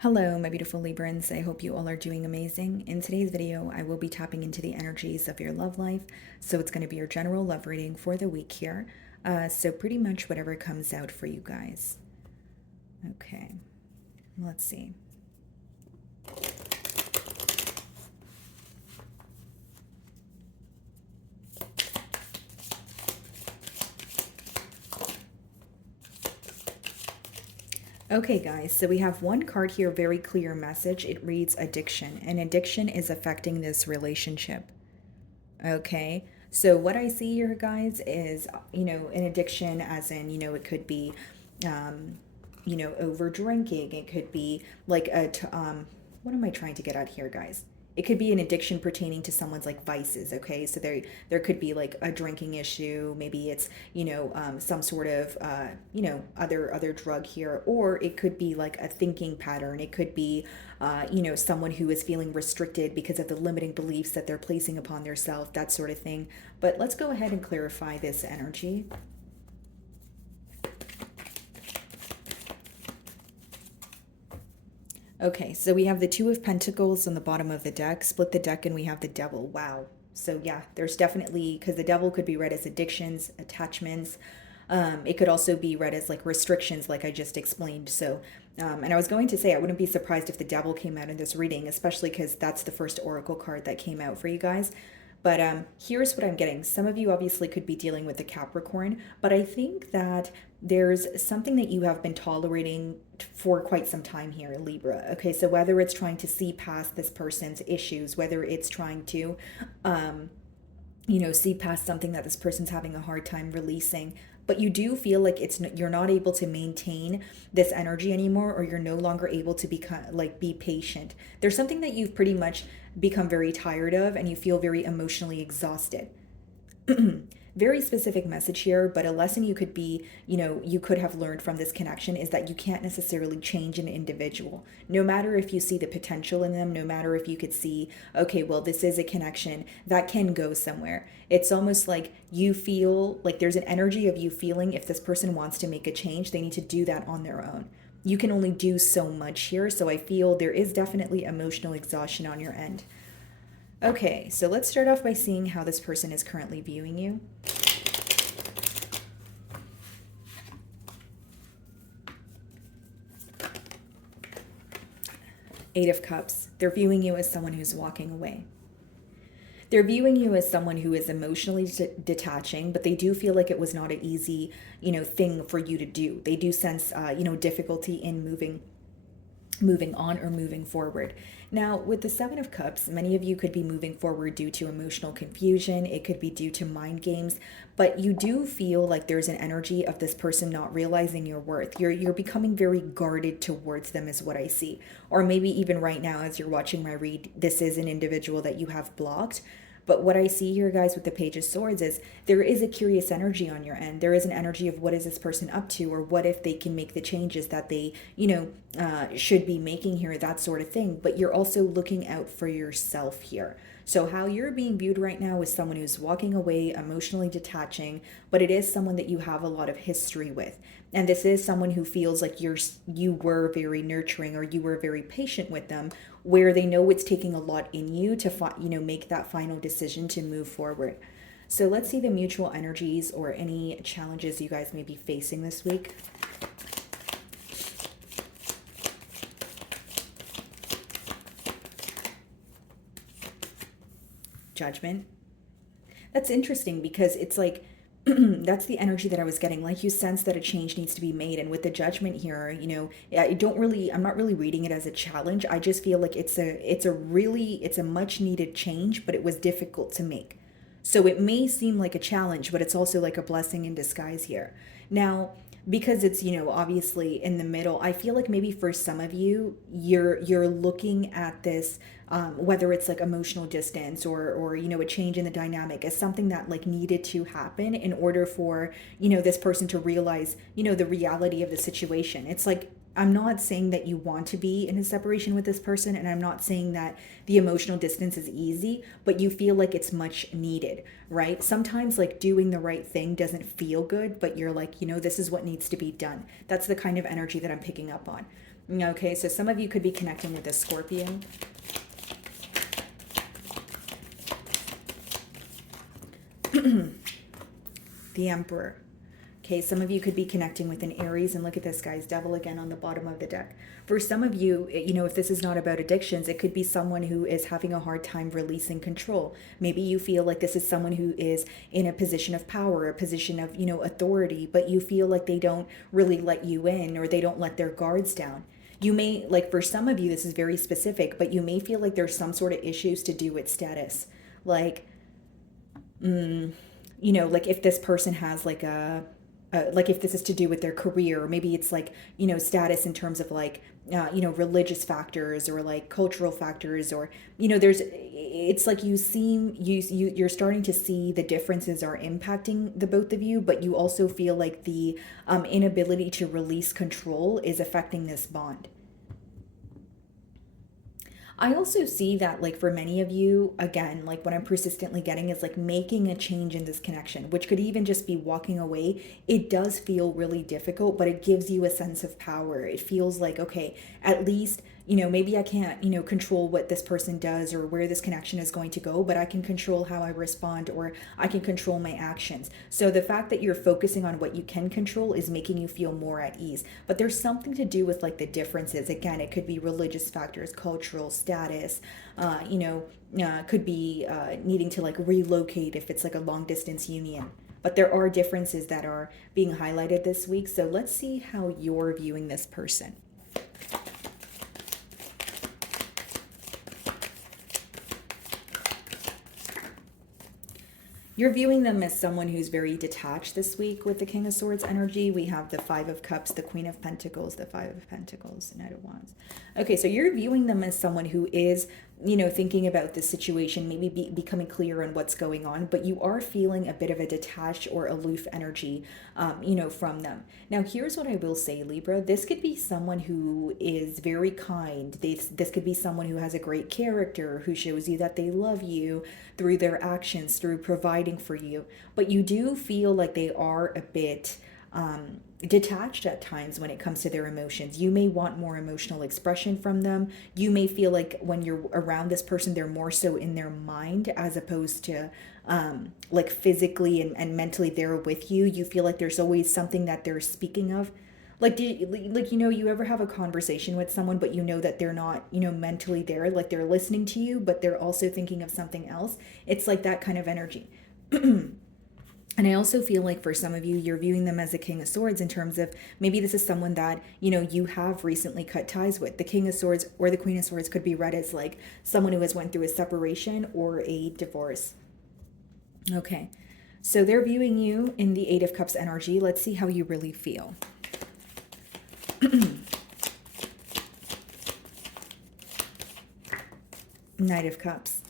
Hello, my beautiful Librans. I hope you all are doing amazing. In today's video, I will be tapping into the energies of your love life. So it's going to be your general love reading for the week here. So pretty much whatever comes out for you guys. Okay, let's see. Okay, guys, so we have one card here, very clear message. It reads addiction, and addiction is affecting this relationship. Okay, so what I see here, guys, is, an addiction, as in, it could be, over drinking. It could be like what am I trying to get at here, guys? It could be an addiction pertaining to someone's like vices. Okay, so there could be like a drinking issue. Maybe it's some sort of other drug here, or it could be like a thinking pattern. It could be someone who is feeling restricted because of the limiting beliefs that they're placing upon themselves, that sort of thing. But let's go ahead and clarify this energy. Okay, so we have the Two of Pentacles on the bottom of the deck. Split the deck and we have the Devil. Wow. So yeah, there's definitely, because the Devil could be read as addictions, attachments. It could also be read as like restrictions, like I just explained. So, and I was going to say, I wouldn't be surprised if the Devil came out in this reading, especially because that's the first Oracle card that came out for you guys. But here's what I'm getting. Some of you obviously could be dealing with the Capricorn, but I think that there's something that you have been tolerating for quite some time here, Libra. Okay, so whether it's trying to see past this person's issues, whether it's trying to, see past something that this person's having a hard time releasing, but you do feel like you're not able to maintain this energy anymore, or you're no longer able to be patient. There's something that you've pretty much become very tired of, and you feel very emotionally exhausted. Very specific message here, but a lesson you could have learned from this connection is that you can't necessarily change an individual. No matter if you see the potential in them, no matter if you could see, okay, well, this is a connection that can go somewhere. It's almost like you feel like there's an energy of you feeling if this person wants to make a change, they need to do that on their own. You can only do so much here, so I feel there is definitely emotional exhaustion on your end. Okay, so let's start off by seeing how this person is currently viewing you. Eight of Cups. They're viewing you as someone who's walking away. They're viewing you as someone who is emotionally detaching, but they do feel like it was not an easy, thing for you to do. They do sense, difficulty in moving on or moving forward. Now, with the Seven of Cups, many of you could be moving forward due to emotional confusion. It could be due to mind games, but you do feel like there's an energy of this person not realizing your worth. You're becoming very guarded towards them is what I see. Or maybe even right now as you're watching my read, this is an individual that you have blocked. But what I see here, guys, with the Page of Swords is there is a curious energy on your end. There is an energy of what is this person up to, or what if they can make the changes that they, should be making here, that sort of thing. But you're also looking out for yourself here. So how you're being viewed right now is someone who's walking away, emotionally detaching, but it is someone that you have a lot of history with. And this is someone who feels like you were very nurturing, or you were very patient with them, where they know it's taking a lot in you to make that final decision to move forward. So let's see the mutual energies or any challenges you guys may be facing this week. Judgment. That's interesting because it's like that's the energy that I was getting. Like, you sense that a change needs to be made, and with the Judgment here, I'm not really reading it as a challenge. I just feel like it's a much needed change, but it was difficult to make. So it may seem like a challenge, but it's also like a blessing in disguise here. Now, because it's, obviously in the middle, I feel like maybe for some of you, you're looking at this, whether it's like emotional distance or a change in the dynamic, as something that like needed to happen in order for, this person to realize, the reality of the situation. It's like, I'm not saying that you want to be in a separation with this person, and I'm not saying that the emotional distance is easy, but you feel like it's much needed, right? Sometimes like doing the right thing doesn't feel good, but you're like, this is what needs to be done. That's the kind of energy that I'm picking up on. Okay, so some of you could be connecting with a Scorpio. The Emperor. Okay, some of you could be connecting with an Aries, and look at this, guys, Devil again on the bottom of the deck. For some of you, if this is not about addictions, it could be someone who is having a hard time releasing control. Maybe you feel like this is someone who is in a position of power, a position of, authority, but you feel like they don't really let you in, or they don't let their guards down. You may, like for some of you, this is very specific, but you may feel like there's some sort of issues to do with status. Like, like if this person has like if this is to do with their career, or maybe it's like, status in terms of like, religious factors, or like cultural factors, or, it's like you're starting to see the differences are impacting the both of you, but you also feel like the inability to release control is affecting this bond. I also see that, like, for many of you, again, like what I'm persistently getting is like making a change in this connection, which could even just be walking away. It does feel really difficult, but it gives you a sense of power. It feels like, okay, at least, maybe I can't, control what this person does or where this connection is going to go, but I can control how I respond, or I can control my actions. So the fact that you're focusing on what you can control is making you feel more at ease. But there's something to do with like the differences. Again, it could be religious factors, cultural status, could be needing to like relocate if it's like a long distance union. But there are differences that are being highlighted this week. So let's see how you're viewing this person. You're viewing them as someone who's very detached this week with the King of Swords energy. We have the Five of Cups, the Queen of Pentacles, the Five of Pentacles, the Knight of Wands. Okay, so you're viewing them as someone who is, thinking about this situation, maybe becoming clear on what's going on, but you are feeling a bit of a detached or aloof energy, from them. Now, here's what I will say, Libra. This could be someone who is very kind. This could be someone who has a great character, who shows you that they love you through their actions, through providing for you. But you do feel like they are a bit detached at times when it comes to their emotions. You may want more emotional expression from them. You may feel like when you're around this person, they're more so in their mind as opposed to like physically and mentally there with you. You feel like there's always something that they're speaking of. Like, you ever have a conversation with someone, but you know that they're not, mentally there, like they're listening to you, but they're also thinking of something else. It's like that kind of energy. And I also feel like for some of you, you're viewing them as a King of Swords in terms of maybe this is someone that, you have recently cut ties with. The King of Swords or the Queen of Swords could be read as like someone who has went through a separation or a divorce. Okay, so they're viewing you in the Eight of Cups energy. Let's see how you really feel. Knight of Cups.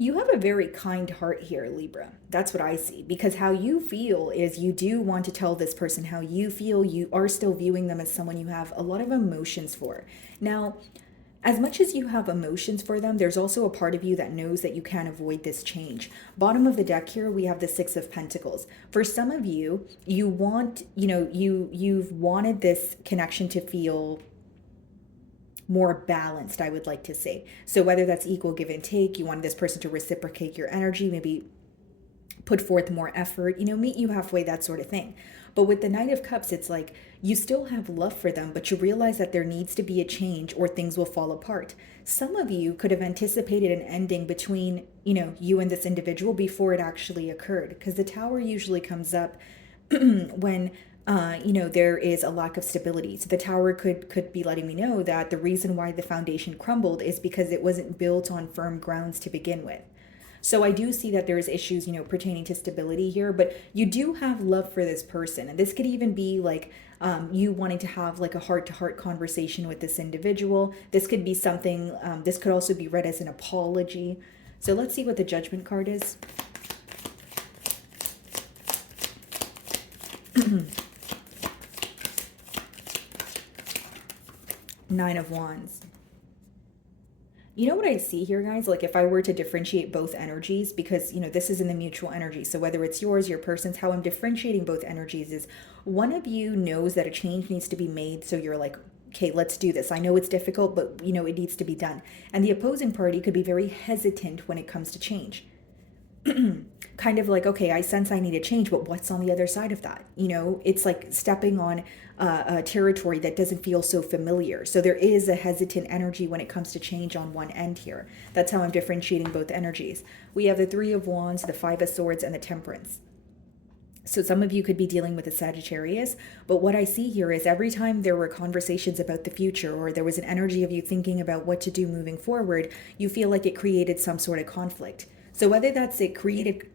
You have a very kind heart here, Libra. That's what I see. Because how you feel is you do want to tell this person how you feel. You are still viewing them as someone you have a lot of emotions for. Now, as much as you have emotions for them, there's also a part of you that knows that you can't avoid this change. Bottom of the deck here, we have the Six of Pentacles. For some of you, you want, you've wanted this connection to feel more balanced, I would like to say. So whether that's equal give and take, you wanted this person to reciprocate your energy, maybe put forth more effort, meet you halfway, that sort of thing. But with the Knight of Cups, it's like you still have love for them, but you realize that there needs to be a change or things will fall apart. Some of you could have anticipated an ending between, you and this individual before it actually occurred, because the Tower usually comes up when there is a lack of stability. So the Tower could be letting me know that the reason why the foundation crumbled is because it wasn't built on firm grounds to begin with. So I do see that there's issues, pertaining to stability here, but you do have love for this person. And this could even be like you wanting to have like a heart-to-heart conversation with this individual. This could be something, this could also be read as an apology. So let's see what the Judgment card is. Nine of Wands. You know what I see here, guys? Like if I were to differentiate both energies, because, this is in the mutual energy. So whether it's yours, your person's, how I'm differentiating both energies is one of you knows that a change needs to be made. So you're like, okay, let's do this. I know it's difficult, but, it needs to be done. And the opposing party could be very hesitant when it comes to change. Kind of like, okay, I sense I need a change, but what's on the other side of that? It's like stepping on a territory that doesn't feel so familiar. So there is a hesitant energy when it comes to change on one end here. That's how I'm differentiating both energies. We have the Three of Wands, the Five of Swords, and the Temperance. So some of you could be dealing with a Sagittarius, but what I see here is every time there were conversations about the future, or there was an energy of you thinking about what to do moving forward, you feel like it created some sort of conflict. So whether that's it created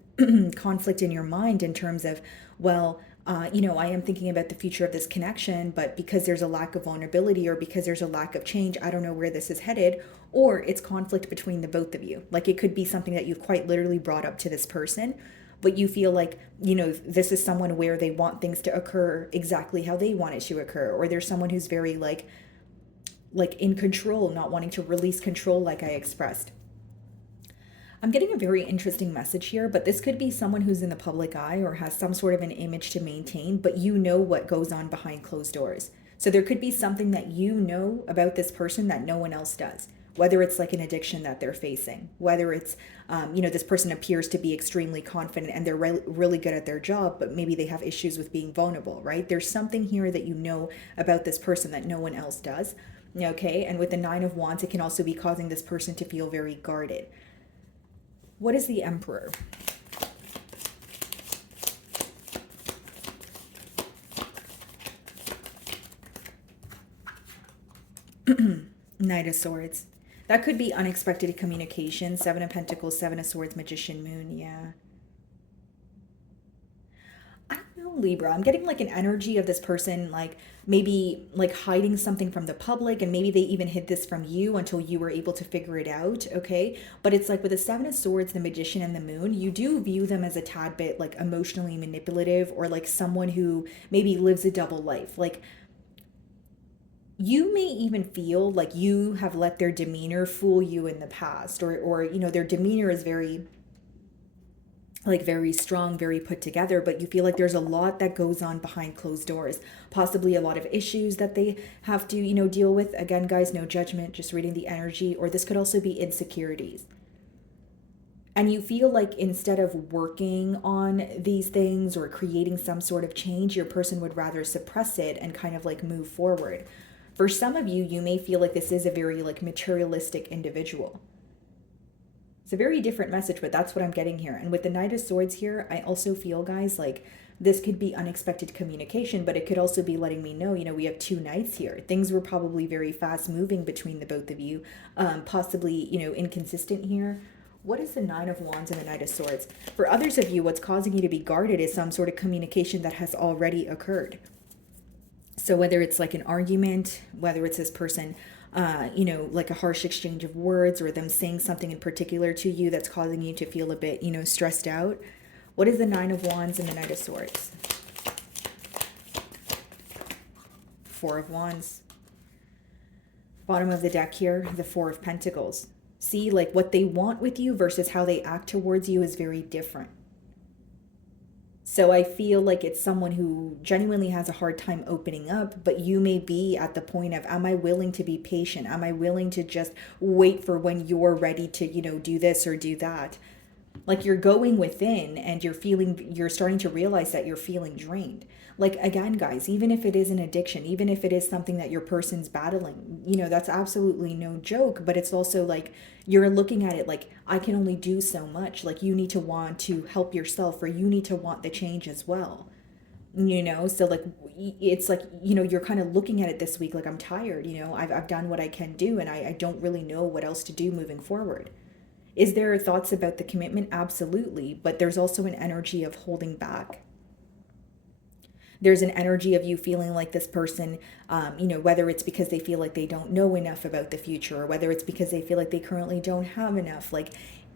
conflict in your mind in terms of, well, I am thinking about the future of this connection, but because there's a lack of vulnerability or because there's a lack of change, I don't know where this is headed, or it's conflict between the both of you. Like it could be something that you've quite literally brought up to this person, but you feel like, this is someone where they want things to occur exactly how they want it to occur, or there's someone who's very like in control, not wanting to release control like I expressed. I'm getting a very interesting message here, but this could be someone who's in the public eye or has some sort of an image to maintain, but you know what goes on behind closed doors. So there could be something that you know about this person that no one else does, whether it's like an addiction that they're facing, whether it's, this person appears to be extremely confident and they're really good at their job, but maybe they have issues with being vulnerable, right? There's something here that you know about this person that no one else does, okay? And with the Nine of Wands, it can also be causing this person to feel very guarded. What is the Emperor? Knight of Swords. That could be unexpected communication. Seven of Pentacles, Seven of Swords, Magician, Moon. Yeah. I don't know, Libra. I'm getting like an energy of this person, like maybe like hiding something from the public, and maybe they even hid this from you until you were able to figure it out, okay? But it's like with the Seven of Swords, the Magician, and the Moon, you do view them as a tad bit like emotionally manipulative, or like someone who maybe lives a double life. Like you may even feel like you have let their demeanor fool you in the past, or their demeanor is very very strong, very put together, but you feel like there's a lot that goes on behind closed doors, possibly a lot of issues that they have to, deal with. Again, guys, no judgment, just reading the energy. Or this could also be insecurities. And you feel like instead of working on these things or creating some sort of change, your person would rather suppress it and kind of like move forward. For some of you, you may feel like this is a very like materialistic individual. It's a very different message, but that's what I'm getting here. And with the Knight of Swords here, I also feel, guys, like this could be unexpected communication, but it could also be letting me know, we have two knights here. Things were probably very fast moving between the both of you, possibly, inconsistent here. What is the Nine of Wands and the Knight of Swords? For others of you, what's causing you to be guarded is some sort of communication that has already occurred. So whether it's like an argument, whether it's this person like a harsh exchange of words, or them saying something in particular to you that's causing you to feel a bit, stressed out. What is the Nine of Wands and the Knight of Swords? Four of Wands. Bottom of the deck here, the Four of Pentacles. See, like what they want with you versus how they act towards you is very different. So I feel like it's someone who genuinely has a hard time opening up, but you may be at the point of, am I willing to be patient? Am I willing to just wait for when you're ready to, do this or do that? Like you're going within and you're starting to realize that you're feeling drained. Like again, guys, even if it is an addiction, even if it is something that your person's battling, that's absolutely no joke, but it's also like you're looking at it like, I can only do so much. Like you need to want to help yourself, or you need to want the change as well. So like it's like, you're kind of looking at it this week like, I'm tired, I've done what I can do, and I don't really know what else to do moving forward. Is there thoughts about the commitment? Absolutely. But there's also an energy of holding back. There's an energy of you feeling like this person, whether it's because they feel like they don't know enough about the future, or whether it's because they feel like they currently don't have enough. Like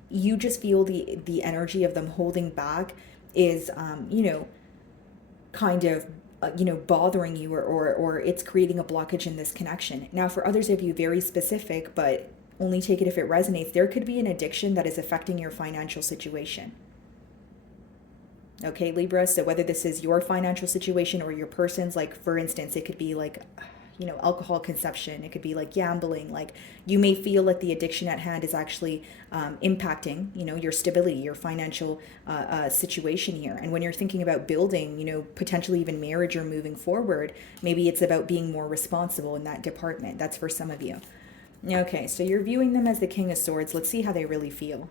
you just feel the energy of them holding back is, kind of, bothering you, or it's creating a blockage in this connection. Now, for others of you, very specific, but Only take it if it resonates. There could be an addiction that is affecting your financial situation. Okay, Libra, so whether this is your financial situation or your person's, like for instance, it could be like, alcohol consumption. It could be like gambling. Like you may feel like the addiction at hand is actually impacting, your stability, your financial situation here. And when you're thinking about building, potentially even marriage or moving forward, maybe it's about being more responsible in that department. That's for some of you. Okay, so you're viewing them as the King of Swords. Let's see how they really feel.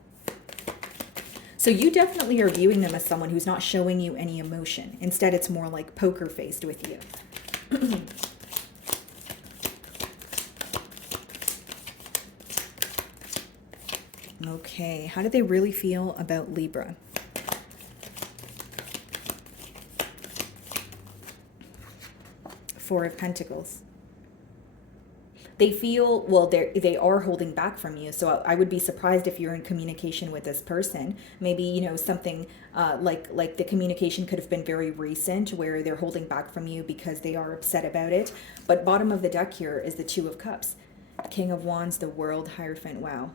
So you definitely are viewing them as someone who's not showing you any emotion. Instead, it's more like poker faced with you. Okay, how do they really feel about Libra? Four of Pentacles. They feel, well, they are holding back from you. So I would be surprised if you're in communication with this person. Maybe, something like the communication could have been very recent where they're holding back from you because they are upset about it. But bottom of the deck here is the Two of Cups. King of Wands, the World, Hierophant. Wow.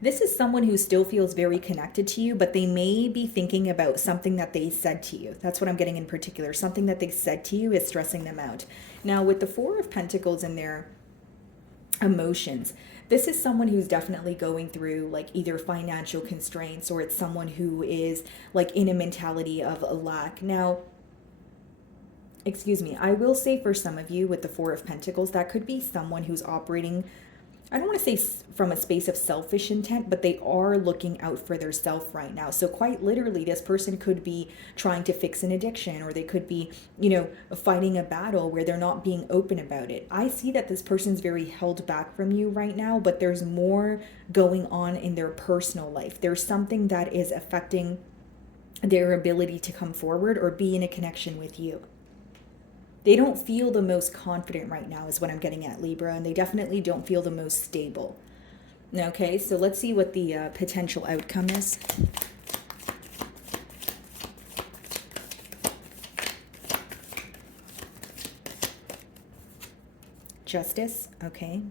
This is someone who still feels very connected to you, but they may be thinking about something that they said to you. That's what I'm getting in particular. Something that they said to you is stressing them out. Now, with the Four of Pentacles and their emotions, this is someone who's definitely going through like either financial constraints, or it's someone who is like in a mentality of a lack. Now, excuse me, I will say for some of you with the Four of Pentacles, that could be someone who's operating, I don't want to say from a space of selfish intent, but they are looking out for their self right now. So quite literally, this person could be trying to fix an addiction, or they could be, fighting a battle where they're not being open about it. I see that this person's very held back from you right now, but there's more going on in their personal life. There's something that is affecting their ability to come forward or be in a connection with you. They don't feel the most confident right now is what I'm getting at, Libra, and they definitely don't feel the most stable. Okay, so let's see what the potential outcome is. Justice, okay.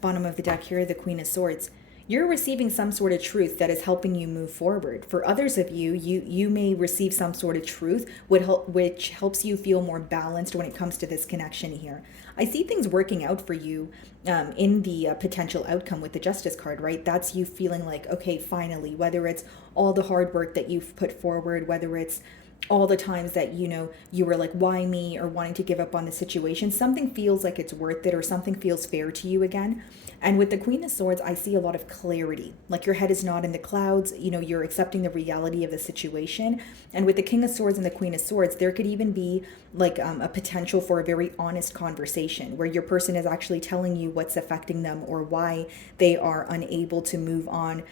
Bottom of the deck here, the Queen of Swords. You're receiving some sort of truth that is helping you move forward. For others of you, you may receive some sort of truth which helps you feel more balanced when it comes to this connection here. I see things working out for you in the potential outcome with the Justice card, right? That's you feeling like, okay, finally, whether it's all the hard work that you've put forward, whether it's all the times that, you were like, why me, or wanting to give up on the situation, something feels like it's worth it, or something feels fair to you again. And with the Queen of Swords, I see a lot of clarity. Like your head is not in the clouds, you're accepting the reality of the situation. And with the King of Swords and the Queen of Swords, there could even be like a potential for a very honest conversation where your person is actually telling you what's affecting them or why they are unable to move on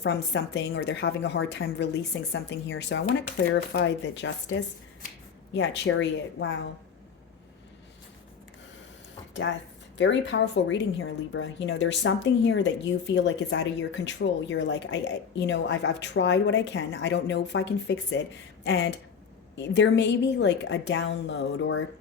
from something, or they're having a hard time releasing something here. So I want to clarify the Justice. Yeah, Chariot. Wow. Death. Very powerful reading here, Libra. There's something here that you feel like is out of your control. You're like, I've tried what I can. I don't know if I can fix it. And there may be like a download or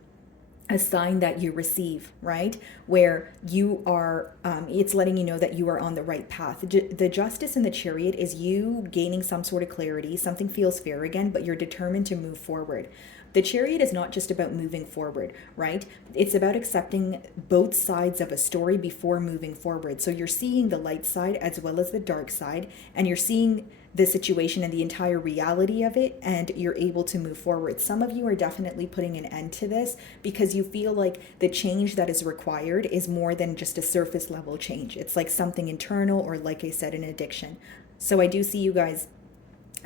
a sign that you receive, right? Where you are, it's letting you know that you are on the right path. The Justice and the Chariot is you gaining some sort of clarity. Something feels fair again, but you're determined to move forward. The Chariot is not just about moving forward, right? It's about accepting both sides of a story before moving forward. So you're seeing the light side as well as the dark side, and you're seeing the situation and the entire reality of it, and you're able to move forward. Some of you are definitely putting an end to this because you feel like the change that is required is more than just a surface level change. It's like something internal, or like I said, an addiction. So I do see you guys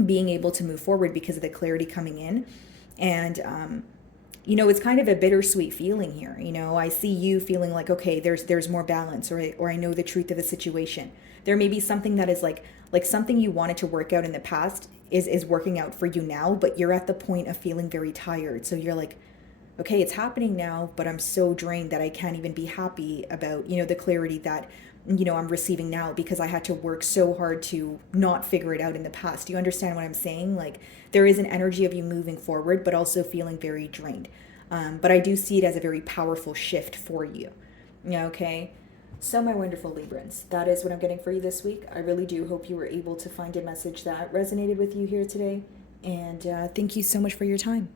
being able to move forward because of the clarity coming in. And, it's kind of a bittersweet feeling here. I see you feeling like, okay, there's more balance, or I know the truth of the situation. There may be something that is like something you wanted to work out in the past is working out for you now, but you're at the point of feeling very tired. So you're like, okay, it's happening now, but I'm so drained that I can't even be happy about, the clarity that, I'm receiving now, because I had to work so hard to not figure it out in the past. Do you understand what I'm saying? Like there is an energy of you moving forward, but also feeling very drained. But I do see it as a very powerful shift for you. Yeah, okay. So, my wonderful Librans, that is what I'm getting for you this week. I really do hope you were able to find a message that resonated with you here today. And thank you so much for your time.